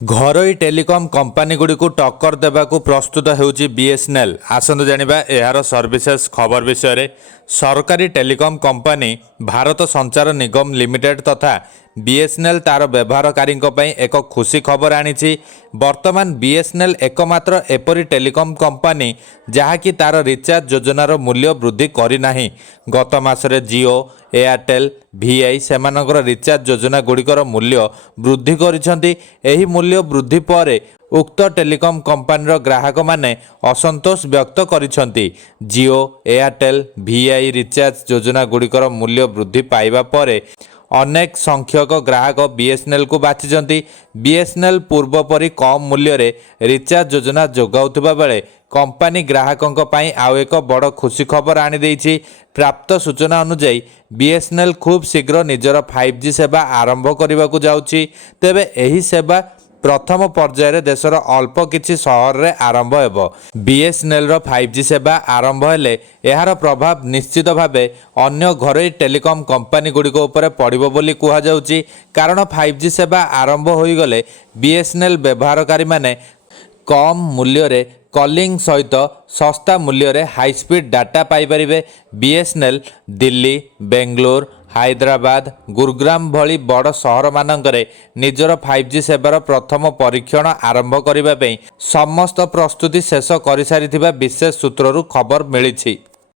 घरोई telecom company Gudi को टक्कर देवाक प्रस्तुत होउछि बीएसएनएल। आसंतु जानिबा एहार सर्विसेज खबर विषय रे। सरकारी टेलीकॉम कंपानी भारत संचार निगम लिमिटेड तथा बीएसएनएल तार व्यवहारकारी एक खुशी खबर आनी। वर्तमान बीएसएनएल एकमात्र एपरी टेलीकॉम कंपानी जहाँकि तार रिचार्ज योजनार मूल्य वृद्धि करना। गत मासरे जियो, एयरटेल, वीआई सेमानकर रिचार्ज योजना गुड़िकर मूल्य वृद्धि करिसेंती। एही मूल्य वृद्धि पर उक्त टेलीकॉम कंपानीर ग्राहक माने असंतोष व्यक्त करिसेंती। जियो, एयरटेल, वीआई रिचार्ज योजना गुड़िकर मूल्य वृद्धि पाइबा पर अनेक संख्यक ग्राहक बीएसएनएल को बाछिचंती। बीएसएनएल पूर्व परी कम मूल्य रे रिचार्ज योजना जोगाउथिबा बेले कंपानी ग्राहकों पाई आउ एक बड़ खुशी खबर आनी देछि। प्राप्त सूचना अनुसार बीएसएनएल खूब शीघ्र निजर 5G सेवा आरंभ करने को जाउछि। तेबे एही सेवा प्रथम पर्यायर देशर अल्प किछि सहर रे आरंभ हेबो। बीएसएनएल रो 5G सेवा आरंभ हेले एहार प्रभाव निश्चित भावे अन्य घरोई टेलीकॉम कंपानी गुड़िको उपरे पड़िबो बोली कुहा जाउछि। कारण 5G सेवा आरंभ होई गले बीएसएनएल व्यवहारकारी माने कम मूल्य रे कॉलिंग सहित सस्ता मूल्य रे हाई स्पीड डाटा पाई परिबे। बीएसएनएल दिल्ली, बेंगलोर, हैदराबाद, गुरुग्राम भली बड़ सहर मानकरे निजर 5G सेवार प्रथम परीक्षण आरंभ करने समस्त प्रस्तुति शेष कर सारी विशेष सूत्ररू खबर मिली।